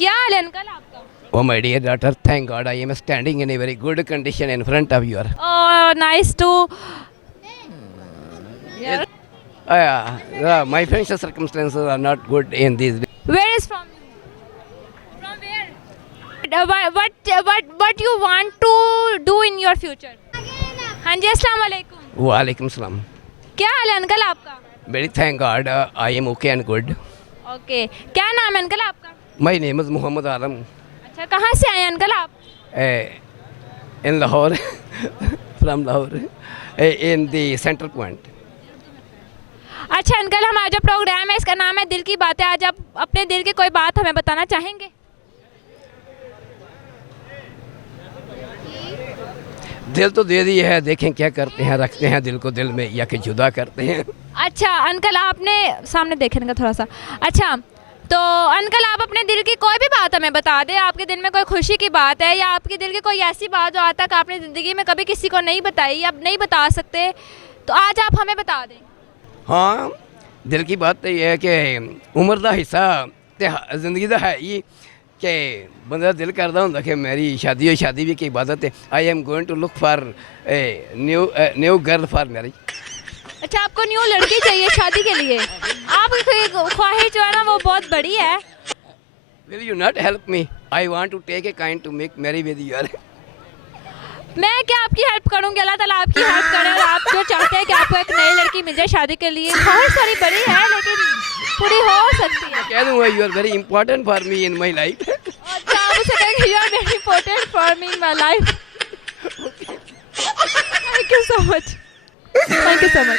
क्या हाल है अंकल आपका? Oh, my dear daughter, thank God I am standing in a very good condition in front of you. Nice to My financial circumstances are not good in these days. Where is from where what you want to do in your future? हाँ जी, अस्सलाम वालेकुम। Walaikum salam. क्या हाल है uncle आपका? Very thank God I am okay and good. Okay, क्या नाम है uncle आपका? My name is Muhammad Alam. अच्छा, कहाँ से आए हैं अंकल आप? In Lahore, from Lahore, in the Central Point. अच्छा अंकल, हमारा जो प्रोग्राम है इसका नाम है दिल की बातें। आज आप अपने दिल की कोई बात हमें बताना चाहेंगे? दिल तो दे दिए है, देखें क्या करते हैं, रखते हैं दिल को दिल में या कि जुदा करते हैं। अच्छा अंकल, आपने सामने देखें का थोड़ा सा। अच्छा, तो अंकल आप अपने दिल की कोई भी बात हमें बता दें। आपके दिल में कोई खुशी की बात है या आपके दिल की कोई ऐसी बात जो आज तक आपने ज़िंदगी में कभी किसी को नहीं बताई या नहीं बता सकते, तो आज आप हमें बता दें। हाँ, दिल की बात तो ये है कि उम्र का हिस्सा तो जिंदगी का है ही कि बंदा दिल करता होंगे कि मेरी शादी भी की इबादत है। I am going to look for new girl for marriage. अच्छा, आपको न्यू लड़की चाहिए शादी के लिए? आपकी ख्वाहिश जो है ना वो बहुत बड़ी है। Will you not help me? I want to take a kind to make marry with you. मैं क्या आपकी हेल्प करूंगी? अल्लाह ताला आपकी हेल्प करे। और आप जो चाहते हैं कि आपको एक नई लड़की मिल जाए शादी के लिए, ख्वाहिश सारी बड़ी है लेकिन पूरी हो सकती है। कह दूंगा you are very important for me in my life. अच्छा, आप उसे कहेंगे you are very important for me in my life. Thank you so much. Thank you so much.